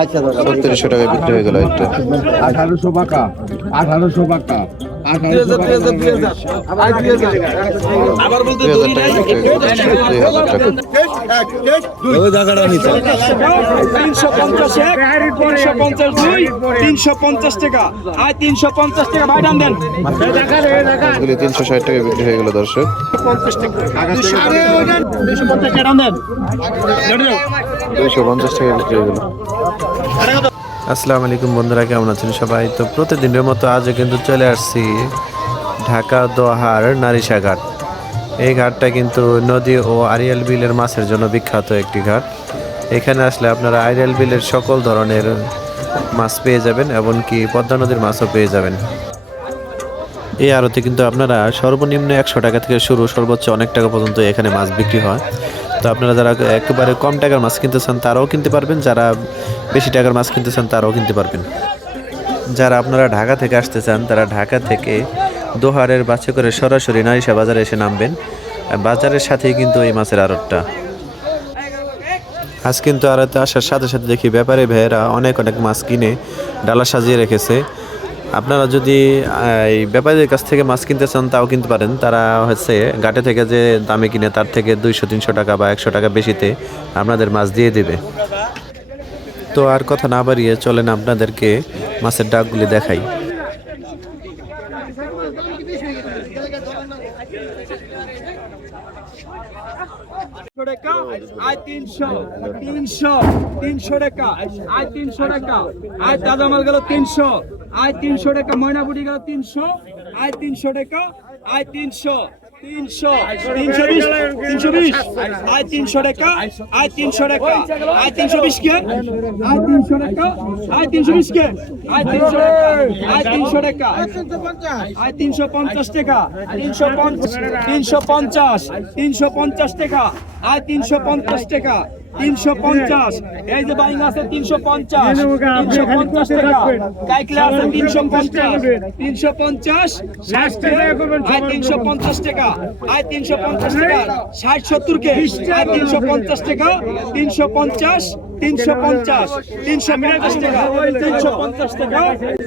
আচ্ছা দাদা ছত্রিশশো টাকায় বিক্রি হয়ে গেল একটা। আঠারোশো টাকা আঠারোশো টাকা টাকা। দুই টাকা। হয়ে তিনশো পঞ্চাশ এক তিনশো পঞ্চাশ দুই তিনশো পঞ্চাশ টাকা। আর তিনশো পঞ্চাশ টাকা। ভাই ডান দেন। তিনশো ষাট টাকায় বিক্রি হয়ে গেল দর্শক। দুইশো পঞ্চাশ টাকা বিক্রি হয়ে গেল। আসসালামু আলাইকুম বন্ধুরা, কেমন আছেন সবাই? তো প্রতিদিনের মতো আজও কিন্তু চলে আসছি ঢাকা দোহার নারিশা ঘাট। এই ঘাটটা কিন্তু নদী ও আরিয়াল বিলের মাছের জন্য বিখ্যাত একটি ঘাট। এখানে আসলে আপনারা আরিয়াল বিলের সকল ধরনের মাছ পেয়ে যাবেন, এমনকি পদ্মা নদীর মাছও পেয়ে যাবেন। এই আড়তে কিন্তু আপনারা সর্বনিম্ন একশো টাকা থেকে শুরু সর্বোচ্চ অনেক টাকা পর্যন্ত এখানে মাছ বিক্রি হয়। তো আপনারা যারা একেবারে কম টাকার মাছ কিনতে চান তারাও কিনতে পারবেন। যারা বেশি টাকার মাছ কিনতে চান তারাও কিনতে পারবেন। যারা আপনারা ঢাকা থেকে আসতে চান, তারা ঢাকা থেকে দোহারের বাসে করে সরাসরি নারিশা বাজারে এসে নামবেন। বাজারের সাথেই কিন্তু এই মাছের আড়তটা। আজ কিন্তু আড়তে আসার সাথে সাথে দেখি ব্যাপারে ভেয়েরা অনেক অনেক মাছ কিনে ডালা সাজিয়ে রেখেছে। আপনারা যদি এই ব্যাপারীদের কাছ থেকে মাছ কিনতে চান, তাও কিনতে পারেন। তারা হচ্ছে ঘাটে থেকে যে দামে কিনে, তার থেকে দুইশো, তিনশো টাকা বা একশো টাকা বেশিতে আপনাদের মাছ দিয়ে দেবে। তো আর কথা না বাড়িয়ে চলেন আপনাদেরকে মাছের ডাকগুলি দেখাই। টাকা আয় তিনশো তিনশো তিনশো টাকা আয় তিনশো টাকা আয় তাজা মাল গেল তিনশো আয় তিনশো টাকা ময়নাবুড়ি গেল তিনশো আয় তিনশো টাকা আয় তিনশো। তিনশো তিনশো বিশ তিনশো বিশ। আয় তিনশো টাকা আয় তিনশো টাকা আয় তিনশো বিশ কে? আয় তিনশো টাকা আয় তিনশো বিশ কে? আয় তিনশো আয় তিনশো টাকা। আয় তিনশো পঞ্চাশ টাকা তিনশো পঞ্চাশ তিনশো পঞ্চাশ তিনশো পঞ্চাশ টাকা আয় তিনশো পঞ্চাশ টাকা। তিনশো পঞ্চাশ এই যে বাইং আছে তিনশো পঞ্চাশ তিনশো পঞ্চাশ টাকা কাইকলে আছে তিনশো পঞ্চাশ তিনশো পঞ্চাশ ষাট আয় তিনশো পঞ্চাশ টাকা আয় তিনশো পঞ্চাশ টাকা ষাট সত্তর কে আয় তিনশো পঞ্চাশ টাকা তিনশো পঞ্চাশ তিনশো পঞ্চাশ তিনশো পঞ্চাশ টাকা তিনশো পঞ্চাশ টাকা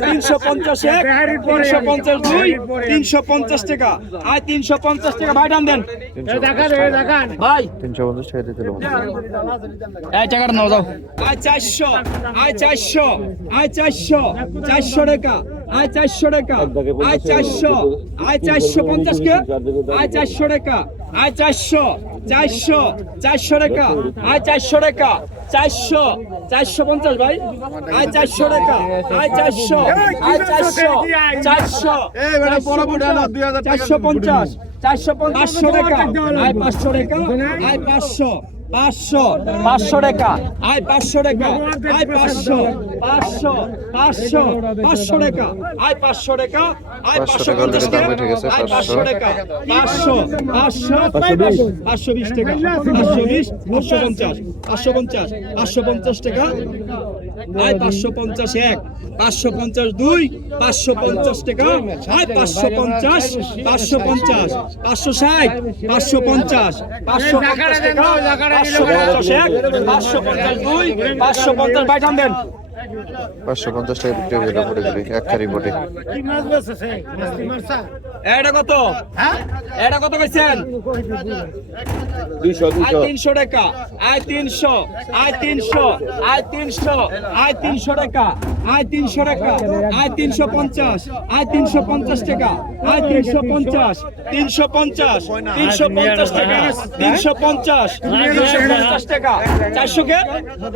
তিনশো পঞ্চাশ এক তিনশো পঞ্চাশ দুই তিনশো পঞ্চাশ টাকা আয় তিনশো পঞ্চাশ টাকা ভাই ডান দেন ভাই তিনশো পঞ্চাশ টাকা দিতে এই টাকাটা নাও যাও। আয় চারশো আয় চারশো আয় চারশো চারশো টাকা আয় চারশো টাকা আয় চারশো আয় চারশো পঞ্চাশ কে? আয় চারশো টাকা আয় চারশো চারশো চারশো টাকা আয় চারশো টাকা চারশো চারশো পঞ্চাশ ভাই। আয় চারশো টাকা আয় চারশো আয় চারশো চারশো চারশো পঞ্চাশ চারশো পাঁচশো টাকা আয় পাঁচশো টাকা আয় পাঁচশো। পাঁচশো। পাঁচশো টাকা। আয় পাঁচশো টাকা। আয় পাঁচশো। পাঁচশো পাঁচশো। পাঁচশো টাকা। আয় পাঁচশো টাকা। আয় পাঁচশো পঞ্চাশ টাকা। আয় পাঁচশো। টাকা। পাঁচশো পাঁচশো। পাঁচশো বিশ টাকা। পাঁচশো বিশ পাঁচশো পঞ্চাশ। পাঁচশো পঞ্চাশ পাঁচশো পঞ্চাশ টাকা। আয় পাঁচশো পঞ্চাশ এক পাঁচশো পঞ্চাশ দুই পাঁচশো পঞ্চাশ টাকা। আয় পাঁচশো পঞ্চাশ পাঁচশো পঞ্চাশ পাঁচশো ষাট পাঁচশো পঞ্চাশ পাঁচশো পঞ্চাশ টাকা। পাঁচশো পঞ্চাশ এক পাঁচশো পঞ্চাশ দুই পাঁচশো পঞ্চাশ বাইঠান দেন পাঁচশো পঞ্চাশ টাকা বিক্রি হয়ে গেল পরে এক খারি পটে এটা কত? এটা কত কইছেন? আয় তিনশো টাকা আয় তিনশো আয় তিনশো আয় তিনশো আয় তিনশো টাকা আয় তিনশো টাকা আয় তিনশো পঞ্চাশ আয় তিনশো পঞ্চাশ টাকা আয় তিনশো পঞ্চাশ তিনশো পঞ্চাশ তিনশো পঞ্চাশ টাকা তিনশো পঞ্চাশ তিনশো পঞ্চাশ টাকা। চারশো কে?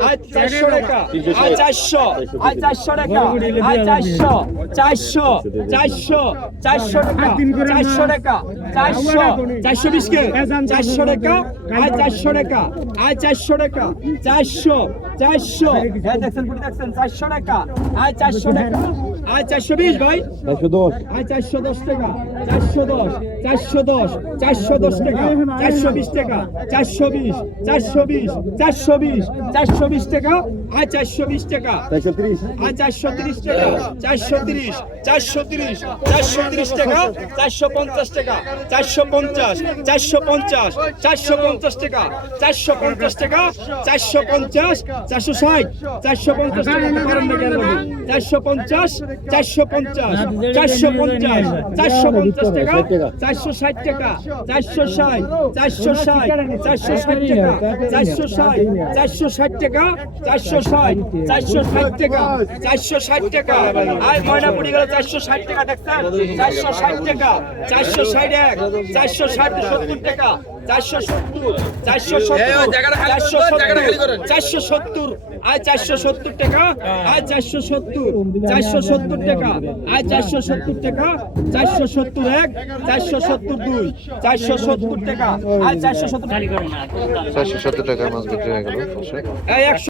আয় চারশো টাকা আয় চারশো আয় চারশো টাকা আয় চারশো চারশো চারশো চারশো টাকা। চারশো টাকা চারশো চারশো বিশ কে? চারশো টাকা? আয় চারশো টাকা আয় চারশো টাকা চারশো চারশো। হ্যাঁ দেখছেন দেখছেন চারশো টাকা আয় চারশো টাকা। আয় চারশো বিশ ভাই। চারশো দশ। আয় চারশো দশ টাকা। চারশো দশ চারশো দশ চারশো দশ টাকা। চারশো বিশ টাকা চারশো বিশ চারশো বিশ চারশো বিশ চারশো বিশ টাকা আয় চারশো বিশ টাকা। চারশো ত্রিশ। আয় চারশো তিরিশ টাকা চারশো তিরিশ চারশো তিরিশ চারশো তিরিশ টাকা চারশো পঞ্চাশ টাকা চারশো পঞ্চাশ চারশো পঞ্চাশ চারশো পঞ্চাশ টাকা চারশো পঞ্চাশ টাকা চারশো পঞ্চাশ চারশো ষাট চারশো পঞ্চাশ টাকা? চারশো পঞ্চাশ চারশো পঞ্চাশ চারশো পঞ্চাশ চারশো পঞ্চাশ টাকা চারশো ষাট টাকা চারশো ষাট চারশো ষাট চারশো ষাট টাকা চারশো ষাট চারশো ষাট টাকা চারশো ষাট চারশো ষাট টাকা চারশো ষাট টাকা। আর ময়না পড়ে গেল চারশো ষাট টাকা দেখছেন? চারশো ষাট টাকা চারশো ষাট এক চারশো ষাট সত্তর টাকা চারশো সত্তর চারশো সত্তর চারশো সত্তর আয় চারশো সত্তর টাকা আয় চারশো সত্তর চারশো সত্তর টাকা আয় চারশো সত্তর টাকা চারশো সত্তর এক চারশো সত্তর দুই চারশো সত্তর টাকা আয় চারশো সত্তর চারশো সত্তর টাকার মাছ বিক্রি হয়ে গেল একশো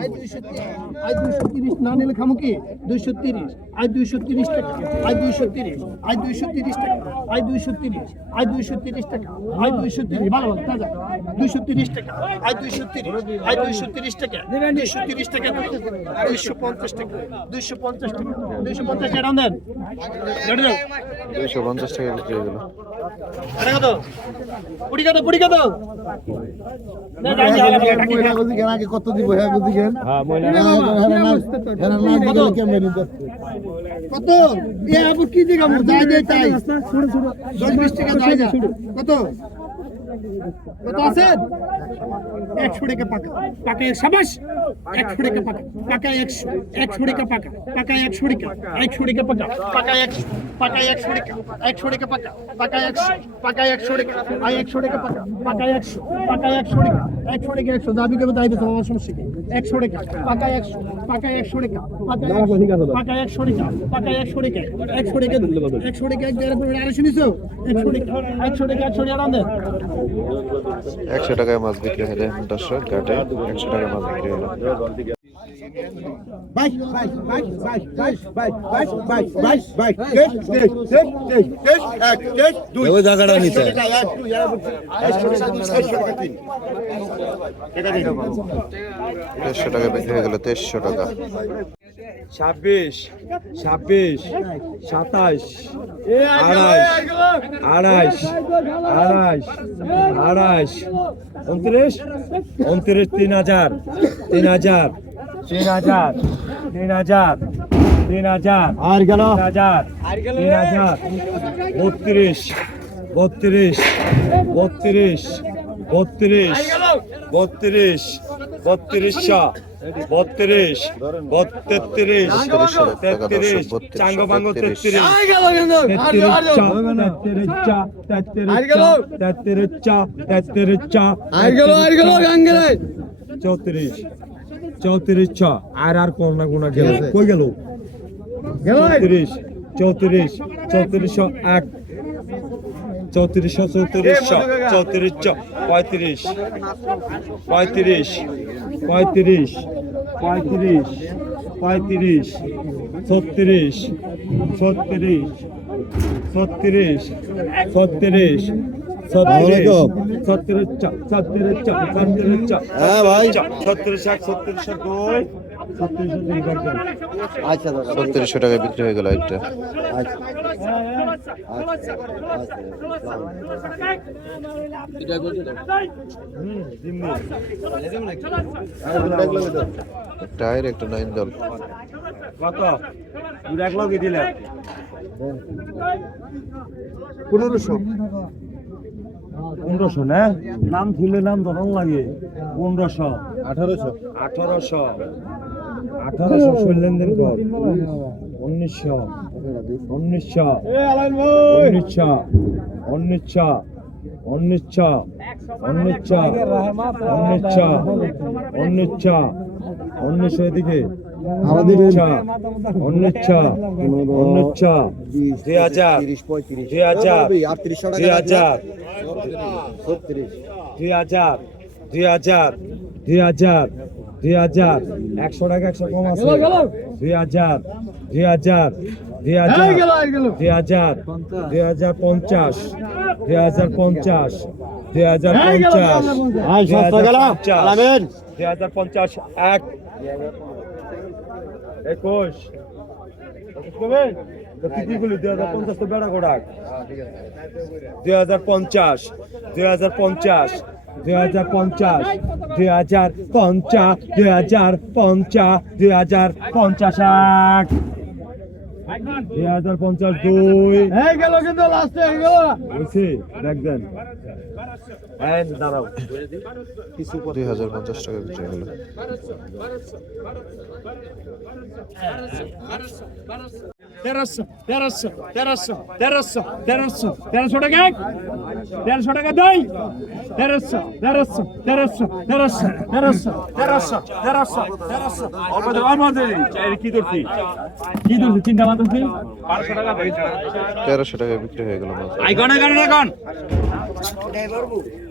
আই দুইশো তিরিশ না নিলে খামো কি দুইশো তিরিশ আই দুইশো তিরিশ টাকা আই দুইশো তিরিশ আই দুইশো তিরিশ টাকা আই দুইশো তিরিশ আই দুইশো তিরিশ টাকা দুইশো তিরিশ ভালো ভালো তাজা দুইশো তিরিশ টাকা আই দুইশো তিরিশ আই দুইশো তিরিশ টাকা দুইশো তিরিশ টাকা দুইশো পঞ্চাশ টাকা দুইশো পঞ্চাশ টাকা দুইশো পঞ্চাশ টাকা দেন দুইশো পঞ্চাশ টাকা বিক্রি হয়ে গেল আরে কত কত দিব হ্যাঁ বুঝি কত এ আবু কি দিকে যাই যাই তাই দশ বিশ টাকা যাই কত কত আছে একশো টাকা পাকা পাকা এক সাবাস একশো টাকা পাকা পাকা একশো একশো টাকা পাকা পাকা একশো টাকা একশো টাকা পাকা পাকা একশো পাকা একশো টাকা একশো টাকা পাকা পাকা একশো পাকা একশো টাকা আই একশো টাকা পাকা পাকা একশো পাকা একশো টাকা একশো টাকা একশো দাবি করবে তাই তো তোমার সমস্যা কি একশো টাকা পাকা একশো পাকা একশো টাকা পাকা একশো পাকা একশো টাকা পাকা একশো টাকা একশো টাকা একশো টাকা এক দেড় পনেরো আড়াইশো নিছো? একশো টাকা একশো টাকা একশো টাকা আরাম একশো টাকায় মাছ বিক্রি হলে দর্শক ঘাটে একশো টাকায় মাছ বিক্রি হলো একশো টাকা দুই একশো টাকা তিন দেড়শো টাকা বিক্রি হয়ে টাকা ছাব্বিশ ছাব্বিশ সাতাশ আড়াইশ আড়াইশ আড়াইশ আড়াইশ উনত্রিশ উনত্রিশ তিন হাজার তিন হাজার তিন হাজার তিন হাজার তিন হাজার আর গেল। হাজার তিন হাজার বত্রিশ বত্রিশ বত্রিশ বত্রিশ বত্রিশ বত্রিশশো বত্রিশ বত্রিশ তেত্রিশ চাঙ্গ বাঙ্গ তেত্রিশ চৌত্রিশ চৌত্রিশ ছ। আর আর কোন না কোন গেল। কই গেল? চৌত্রিশ চৌত্রিশ চৌত্রিশ এক। চৌত্রিশ চৌত্রিশ চৌত্রিশ পঁয়ত্রিশ পঁয়ত্রিশ পঁয়ত্রিশ পঁয়ত্রিশ পঁয়ত্রিশ ছত্রিশ ছত্রিশ ছত্রিশ ছত্রিশ ছত্রিশ। ছত্রিশ ছত্রিশ ছত্রিশ হ্যাঁ ভাই। ছত্রিশ এক ছত্রিশ দুই ছত্রিশ দুই করবেন আচ্ছা বিক্রি হয়ে গেল একটা টায়ার একটা নাইন দল। কত? এক লগে দিলে। পনেরোশো। পনেরোশো না? নাম তুললে নাম তখন লাগে। পনেরোশো। আঠারোশো। আঠারোশো। আঠারোশো ষোল লেনদেন কর। উনিশশো উনিশশো। উনিশশো। উনিশশো। উনিশশো। উনিশশো। উনিশশো। উনিশশো। উনিশশো এদিকে। উনিশশো উনিশশো উনিশশো দুই হাজার দুই হাজার দুই হাজার দুই হাজার দুই হাজার দুই হাজার দুই হাজার একশো টাকা একশো কম আছে দুই হাজার দুই হাজার দুই হাজার দুই হাজার দুই হাজার পঞ্চাশ দুই হাজার পঞ্চাশ দুই হাজার পঞ্চাশ দুই হাজার পঞ্চাশ এক একুশ। দুই হাজার পঞ্চাশ দুই হাজার পঞ্চাশ, দুই হাজার পঞ্চাশ, দুই হাজার পঞ্চাশ, দুই হাজার পঞ্চাশ, দুই হাজার পঞ্চাশ দুই হাজার পঞ্চাশ দুই। গেল কিন্তু লাস্টে গেল। বলছি দেখবেন দাঁড়াও দুই। হাজার পঞ্চাশ টাকা বিক্রি হলো। তেরোশো তেরোশো তেরোশো তেরোশো তেরোশো তেরোশো টাকা এক তেরোশো টাকা দুই তেরোশো তেরোশো তেরোশো তেরোশো তেরোশো তেরোশো তেরোশো তেরোশো অল্প দেবো অল্প দেবো কি ধরছি কি ধরছি চিন্তা মাত্র তেরোশো টাকা বিক্রি হয়ে গেল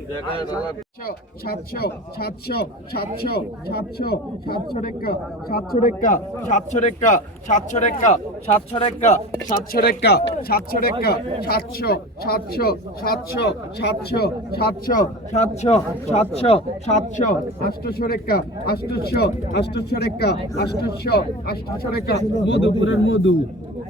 সাতশো সাতশো সাতশো সাতশো সাতশো রেখা সাতশো রেখা সাতশো রেখা সাতশো রেখা সাতশো রেখা সাতশো রেখা সাতশো রেখা সাতশো সাতশো সাতশো সাতশো সাতশো সাতশো সাতশো সাতশো আষ্টশো রেখা আষ্টশো আষ্টশো রেখা আষ্টশো আষ্টশো রেখা মধুপুরের মধু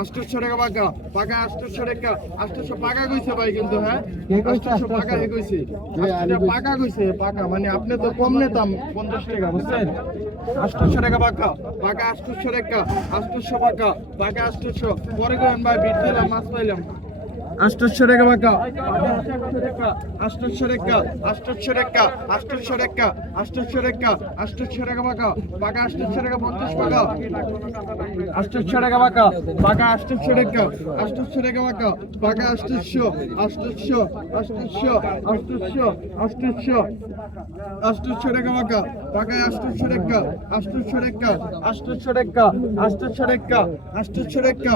আষ্টশো টাকা পাকা পাকা আষ্টশো টাকা। আষ্টশো পাকা কইছে ভাই কিন্তু হ্যাঁ? আষ্টশো পাকা হে কইছে। পাকা কইছে পাকা। মানে আপনি তো কম নিতাম পঞ্চাশ টাকা বুঝছেন? আষ্টশো টাকা পাকা পাকা আষ্টশো টাকা আষ্টশো পাকা পাকা আষ্টশো। পরে করেন ভাই বিট দিলাম মাছ পাইলাম। আষ্টশো টাকা পাকা আষ্টশো টাকা আষ্টশো টাকা আষ্টশো টাকা আষ্টশো টাকা আষ্টশো টাকা পাকা পাকা আষ্টশো টাকা পঞ্চাশ পাকা আষ্টশো টাকা পাকা পাকা আষ্টশো টাকা আষ্টশো টাকা পাকা পাকা আষ্টশো আষ্টশো আষ্টশো আষ্টশো আষ্টশো আষ্টশো টাকা পাকা পাকা আষ্টশো টাকা আষ্টশো টাকা টাকা টাকা টাকা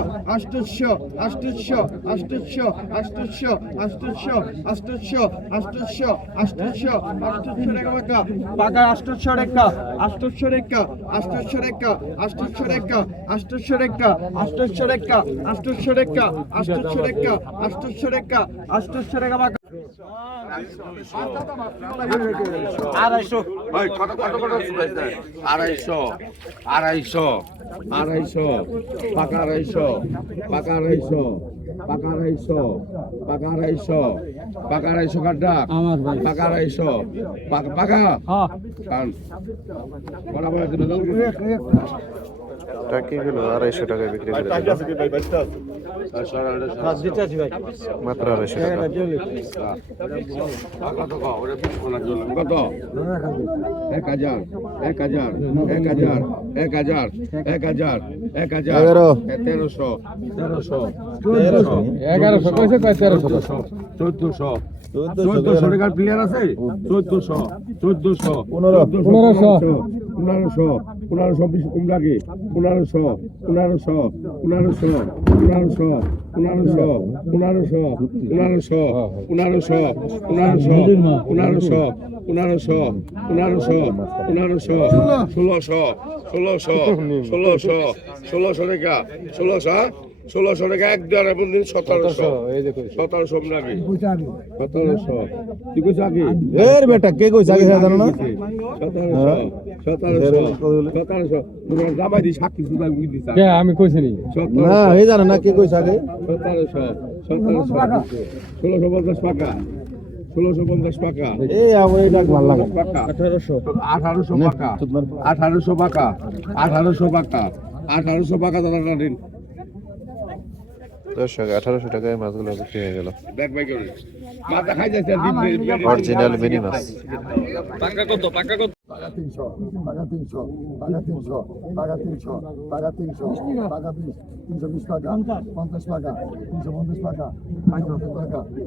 আষ্টশো আষ্টশো আষ্টশো আষ্টশো আষ্টশো আষ্টশো আষ্টশো টাকা পাকা আষ্টশো টাকা আষ্টশো টাকা আষ্টশো টাকা আষ্টশো টাকা আষ্টশো টাকা আষ্টশো টাকা আষ্টশো টাকা আষ্টশো টাকা আষ্টশো টাকা আষ্টশো টাকা পাকা আড়াইশো। আড়াইশো আড়াইশো আড়াইশো পাকা আড়াইশো পাকা আড়াইশো। পাকা আড়াইশো পাকা আড়াইশো পাকা আড়াইশো আমার পাকা আড়াইশো পাকা পাকা। হ্যাঁ। কারণ বরাবর দিবে টাকা কি হলো? আড়াইশো টাকায় বিক্রি করে মাত্র আড়াইশো টাকা। কত এক হাজার এক হাজার এক হাজার এক হাজার এক হাজার। এক হাজার এগারো। তেরোশো তেরোশো তেরোশো এগারোশো কইছে কয় তেরোশো চোদ্দশো চোদ্দশো টাকার প্লেয়ার আছে চোদ্দশো চোদ্দশো পনেরো পনেরোশো পনেরোশো পনেরোশো বিশ কম লাগে পনেরোশো পনেরোশো পনেরোশো পনেরোশো পনেরোশো পনেরোশো পনেরোশো পনেরোশো পনেরোশো পনেরোশো পনেরোশো পনেরোশো পনেরোশো ষোলোশো ষোলোশো ষোলোশো ষোলোশো টাকা ষোলোশো ষোলোশো টাকা এক দেড় দিন সতেরোশো। সতেরোশো লাগে সতেরোশো তুই কইছ আগে। এর বেটা কে কইছে আগে জানো না? সতেরোশো সতেরোশো সতেরোশো। তোমার জামাই দি সাক্ষী সুদাই বুঝি দিছা। আমি কইছি নি? না এই জানো না কে কইছে আগে। সতেরোশো সতেরোশো। ষোলোশো পঞ্চাশ টাকা। ষোলোশো পঞ্চাশ টাকা এই আমার এটা ভালো লাগে। টাকা আঠারোশো আঠারোশো টাকা আঠারোশো টাকা আঠারোশো টাকা আঠারোশো টাকা দাদা দিন। দর্শক আঠারোশো টাকায় মাছগুলো বিক্রি হয়ে গেল। অরিজিনাল মিনি মাছ। পাকা কত? পাকা কত? পাকা তিনশো পাকা তিনশো পাকা তিনশো পাকা তিনশো পাকা তিনশো পাকা বিশ তিনশো বিশ টাকা পঞ্চাশ টাকা তিনশো পঞ্চাশ টাকা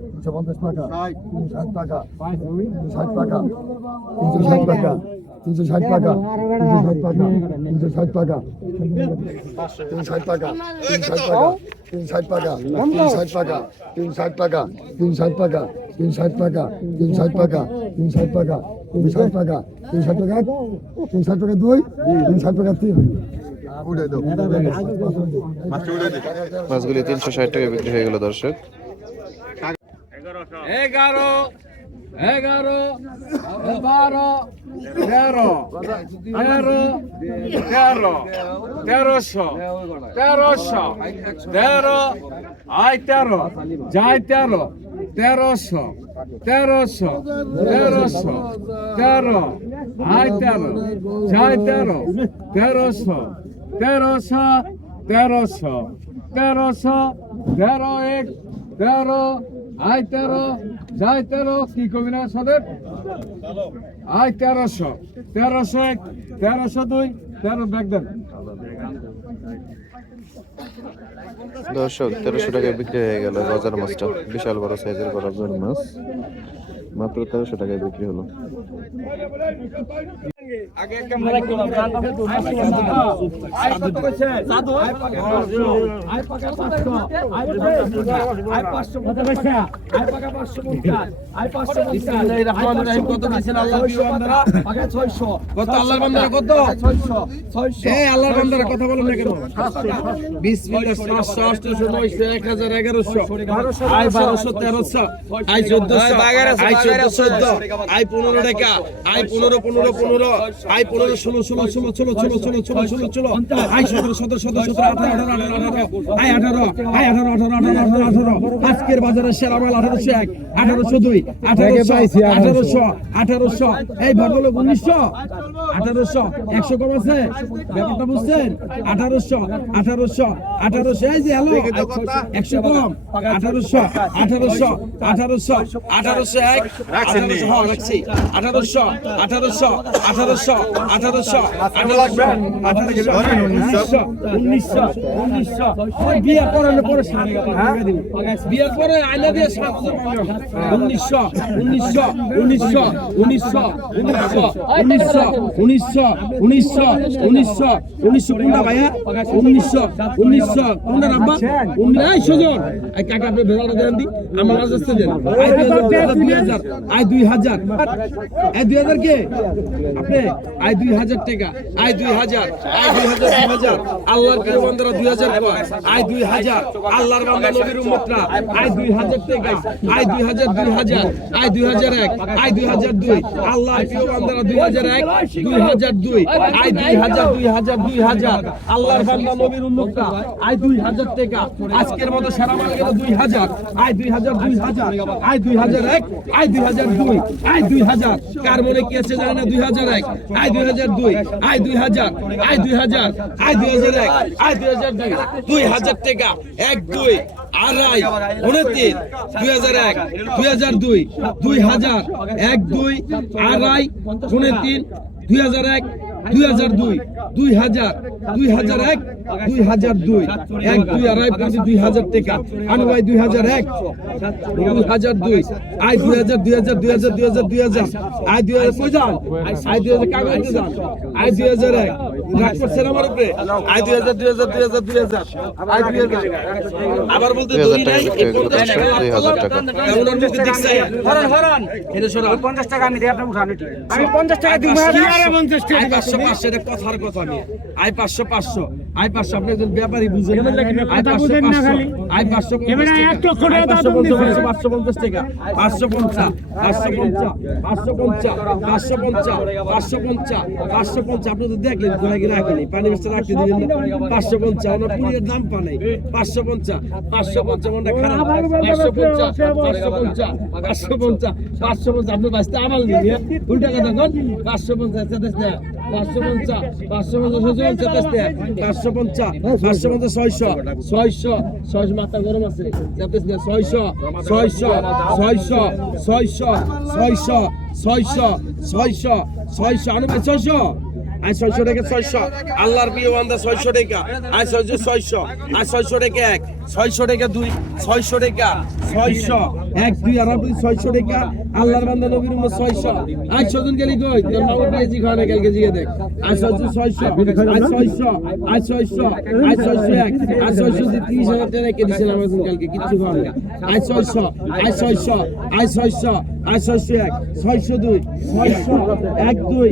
তিনশো পঞ্চাশ টাকা তিনশো ষাট টাকা তিনশো ষাট টাকা তিনশো ষাট টাকা তিনশো ষাট টাকা তিনশো ষাট টাকা তিনশো ষাট টাকা তিনশো ষাট টাকা তিনশো ষাট টাকা তিনশো ষাট টাকা তিনশো ষাট টাকা তিনশো ষাট টাকা তিনশো ষাট টাকা তিনশো ষাট টাকা তিনশো ষাট টাকা তিনশো ষাট টাকা তিনশো ষাট টাকা। দুই তিনশো ষাট টাকা তিন। মাছগুলি তিনশো ষাট টাকা বিক্রি হয়ে গেল দর্শক। এগারো এগারো বারো তেরো তেরো তেরো তেরোশো তেরোশো তেরো আই তেরো যাই তেরো। তেরোশো তেরোশো তেরোশো, তেরো আই তেরো যাই তেরো, তেরোশো তেরোশো তেরোশো তেরোশো, তেরো এক, তেরো আই তেরো যাই তেরো, কি কবি না সদের আই তেরোশো তেরোশো এক, তেরোশো দুই, তেরো ব্যাগ দেন। দর্শক, তেরোশো টাকায় বিক্রি হয়ে গেল বাজার মাছটা। বিশাল বড় সাইজের গরম মাছ। মাত্র তেরোশো টাকায় বিক্রি হলো। মিনিট সাতশো এক হাজার এগারোশো আয় তেরোশো আয় চোদ্দশো আই চোদ্দশো আয় পনেরো টাকা আয় পনেরো পনেরো পনেরো 15 15 আই 15 16 16 16 16 16 16 16 16 আই 17 17 17 17 18 18 আই 18 আই 18 18 18 18 18 আজকের বাজারে সেরা মাল 1801 1802 1800 1800 1800 এই ভদ্রলোক 1900 1800 100 কম আছে? ব্যাপারটা বুঝছেন? 1800 1800 1800 এই যে হ্যালো? 100 কম? 1800 1800 1800 1800 এক। 1800 হ্যাঁ রাখছি। 1800 1800 1800 1800 1800 লাগবে 1800 1900 1900 বিয়ে করার পরে বিয়ের পরে আইনা দিয়ে সাত উনিশশো উনিশশো উনিশশো উনিশশো উনিশশো উনিশশো উনিশশো উনিশশো উনিশশো উনিশশো। কোনটা ভাইয়া? উনিশশো উনিশশো। কোনটা রাব্বা উনিশশো জন এই কাকা আপনি ভেড়াটা দেন দি। আমার কাছে দুই আই দুই হাজার টাকা আই দুই হাজার আই দুই হাজার দুই হাজার আল্লাহর দুই হাজার আই দুই হাজার আল্লাহর বান্দা নবীর উম্মতরা আই দুই হাজার টাকা আই দুই হাজার দুই হাজার আই দুই হাজার এক আই দুই হাজার দুই দুই হাজার এক দুই হাজার দুই আই দুই হাজার দুই হাজার দুই হাজার আল্লাহর বান্দা নবীর উম্মতরা আই দুই হাজার টাকা আজকের মতো সারা মাল গেল দুই হাজার আই দুই হাজার দুই হাজার আই দুই হাজার এক আই দুই হাজার দুই আই দুই হাজার কার মনে কি আছে জানে না দুই হাজার এক আই দুই হাজার দুই আই দুই হাজার আই দুই হাজার আই দুই হাজার এক আই দুই হাজার দুই দুই হাজার টাকা, এক, দুই, আড়াই, উনত্রিশ, দুই হাজার এক, দুই হাজার দুই দুই হাজার, এক, দুই, আড়াই, উনত্রিশ, দুই হাজার এক দুই হাজার দুই দুই হাজার দুই হাজার এক, দুই হাজার দুই, এক, দুই আড়াই পাঁচ দুই হাজার টাকা। আনু ভাই দুই হাজার এক, দুই হাজার দুই, আই দুই হাজার দুই হাজার দুই হাজার দুই হাজার দুই হাজার, আই দুই হাজার, কই যান? আই দুই হাজার, কাগজ যান। আই দুই হাজার এক রাগ করছেন আমার উপরে? আই দুই হাজার দুই হাজার দুই হাজার দুই হাজার। আই দুই হাজার। আবার বলতে দুই নাই দুই হাজার টাকা ওনার মুখে দেখছে? হরণ হরণ এটা শোনো। পঞ্চাশ টাকা আমি দিই আপনি উঠান আমি পঞ্চাশ টাকা দিব পঞ্চাশ টাকা। পাঁচশো ব্যাপারী বুঝেন আপনি তো দেখলেন ঘরে গিয়ে রাখেনি পানি মিষ্টি রাখতে দিবেন না 550 ওনার পুরির দাম পা নাই 550 550 মনটা খারাপ 550 550 550 550 আপনি বাঁচতে আমার নিয়ে উল্টা কথা কোন 550 দেশ না পাঁচশো পঞ্চাশ পাঁচশো পঞ্চাশ পাঁচশো পঞ্চাশ পাঁচশো পঞ্চাশ ছয়শো ছয়শো ছয়শো মাথা গরম আছে না ছয়শো ছয়শো ছয়শো ছয়শো ছয়শো ছয়শো ছয়শো ছয়শো আনুমানিক ছয়শো আজ ছয়শো টাকা ছয়শো। আল্লাহর প্রিয় বান্দা ছয়শো টাকা। আজ ছয়শো ছয়শো। আজ ছয়শো টাকা এক। ছয়শো টাকা দুই। ছয়শো টাকা ছয়শো। এক, দুই, আর আপনি ছয়শো টাকা। আল্লাহর বান্দা নবীর উম্মত ছয়শো। আজ ছজন গেলি কই? তোর মামুর পেয়েছি খাওয়া কালকে জিগে দেখ। আজ ছয়শো ছয়শো। আজ ছয়শো আজ ছয়শো। আজ ছয়শো এক। আজ ছয়শো দিয়ে ত্রিশ হাজার টাকা রেখে কালকে, কিচ্ছু খাওয়া না। আজ ছয়শো আজ ছয়শো আজ ছয়শো আজ ছয়শো এক। ছয়শো দুই, ছয়শো, এক, দুই,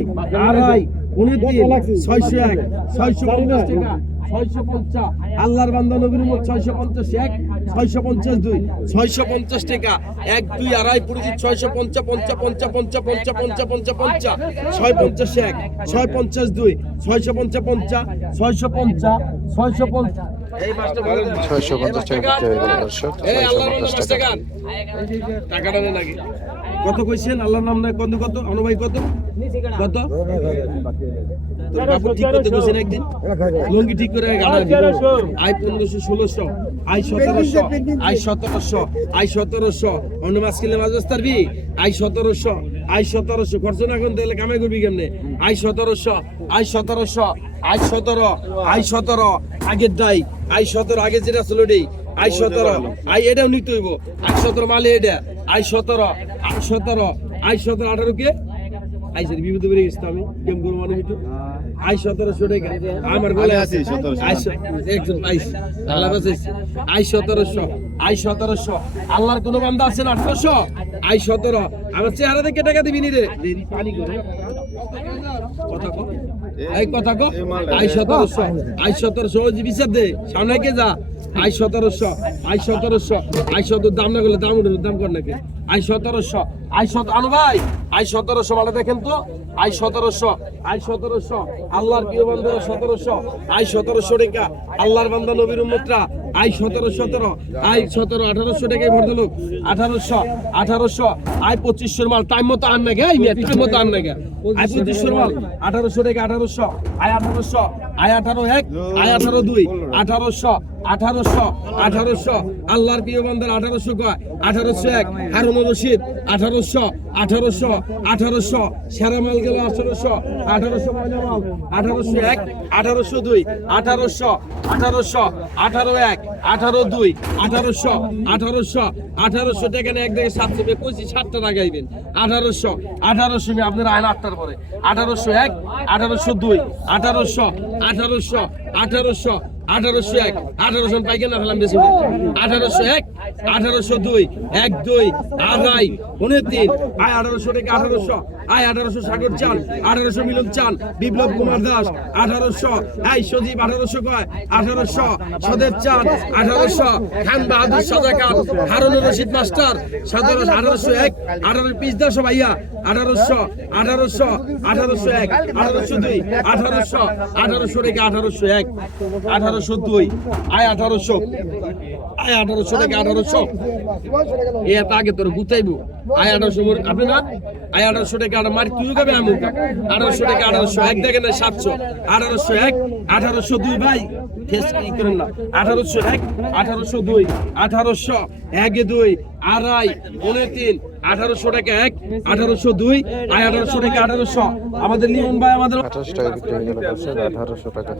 আড়াই উনতিন ছয়শো এক ছয়শো পঞ্চাশ টাকা। ছয়শো পঞ্চাশ। আল্লাহর বান্দা নবীর ছয়শো পঞ্চাশ এক ছয়শো পঞ্চাশ দুই ছয়শো পঞ্চাশ টাকা এক দুই আড়াই পুরো ছয়শো পঞ্চাশ পঞ্চাশ পঞ্চাশ পঞ্চাশ পঞ্চাশ পঞ্চাশ পঞ্চাশ পঞ্চাশ ছয় পঞ্চাশ এক ছয় পঞ্চাশ দুই ছয়শো পঞ্চাশ পঞ্চাশ ছয়শো পঞ্চাশ ছয়শো না। ছয়শো পঞ্চাশ টাকা বিক্রি হয়ে গেল দর্শক ছয়শো পঞ্চাশ টাকা। টাকাটা আগে কত কইছেন? আল্লাহর নাম নাই কত কত? অনুভাই কত? কত? কাপড় ঠিক করতে কইছেন একদিন? লুঙ্গি ঠিক করে গাড়া আই পনেরোশো ষোলোশো আই সতেরোশো আই সতেরোশো আই সতেরোশো। অন্য মাছ কিনলে মাছ পারবি? আই সতেরোশো আই সতেরোশো। খরচ না এখন তাহলে কামাই করবি কেমনে? আই সতেরোশো আই সতেরোশো আই সতেরো আই সতেরো আগের দাই আই সতেরো আগে যেটা ছিল ওটাই আই সতেরো আই এটাও নিতে হইব। আই সতেরো মালে এটা আই সতেরো আই সতেরো আই সতেরো আঠারো কে? আই স্যার বিপদে বেরিয়ে গেছি আমি গেম করব মানে একটু। আই সতেরোশো টাকা। আমার বলে আছে একজন আইস আল্লাহ বাঁচাইছে আই সতেরোশো আই সতেরোশো আল্লাহর কোনো বান্দা আছে না আঠারোশো আই সতেরো। আমার চেহারা দেখে টাকা দিবি নি রে? পানি করে কথা এই কথা কো। আই সতেরোশো। আই সতেরোশো ওই বিচার দে। সামনে কে যা? আই সতেরোশো। আই সতেরোশো। আই সতেরো দাম না করলে দাম উঠে দাম কর নাকি আই সতেরোশো। আই সত আনো ভাই আই সতেরোশো মানে দেখেন তো। আই সতেরোশো। আই সতেরোশো। আল্লাহর প্রিয় বান্ধব সতেরোশো। আই সতেরোশো রেখা। আল্লাহর বান্ধব নবীর উম্মতরা। আই সতেরো সতেরো, আই সতেরো, আঠারোশো টাকায় ভরতে লোক আঠারোশো আঠারোশো, আই পঁচিশশোর মাল। টাইম মতো আন না গে টাইম মতো আন না গে আই পঁচিশশোর মাল। আঠারোশো টাকা, আঠারোশো, আই আঠারোশো, আই আঠারো এক, আই আঠারো দুই। আঠারোশো আঠারোশো আঠারোশো। আল্লাহর প্রিয় বান্দার আঠারোশো কয়? আঠারোশো এক, হারুন রশিদ। আঠারোশো আঠারোশো আঠারোশো। সেরা মাল গেল আঠারোশো আঠারোশো আঠারোশো এক, আঠারোশো দুই। আঠারোশো আঠারোশো, আঠারো এক। আঠারো দুই, আঠারোশো আঠারোশো আঠারোশো টাকা এক দিকে সাতশো পঁচিশ, সাতটা লাগাইবেন। আঠারোশো আঠারোশো নিয়ে আপনার আইন আটটার পরে। আঠারোশো এক, আঠারোশো দুই, আঠারোশো আঠারোশো আঠারোশো আঠারোশো এক, আঠারোশো পাইকে না ফেলাম বেশি আঠারোশো এক, আঠারোশো দুই, এক দুই, আড়াই উনতিন আয় আঠারোশো থেকে আঠারোশো, আয় আঠারোশো সাগর চান আঠারোশো মিলন চান বিপ্লব কুমার দাস, আঠারোশো। এই সজীব, আঠারোশো কয়? আঠারোশো। সদেব চান আঠারোশো। খান বাহাদুর সাজা খান হারুন রশিদ মাস্টার সতেরো আঠারোশো এক আঠারো পিস দাস ভাইয়া, আঠারোশো আঠারোশো আঠারোশো এক, আঠারোশো দুই, আঠারোশো আঠারোশো থেকে আঠারোশো এক আঠারোশো দুই, আয় আঠারোশো। আয় আঠারোশো থেকে আঠারোশো। এ এত আগে তোর গুতাইবো। আয় আঠারোশো আপনি না? আয় আঠারোশো টাকা আঠারো মার কি হবে আমি আঠারোশো টাকা আঠারোশো এক দেখেন সাতশো। আঠারোশো এক, আঠারোশো দুই ভাই। ফেস করেন না। আঠারোশো এক আঠারোশো দুই আঠারোশো এক দুই আড়াই পনেরো তিন আঠারোশো টাকা এক আঠারোশো দুই আর আঠারোশো টাকা আঠারোশো। আমাদের লিমন ভাই আমাদের আঠারোশো টাকা বিক্রি হয়ে গেল দর্শক আঠারোশো টাকা।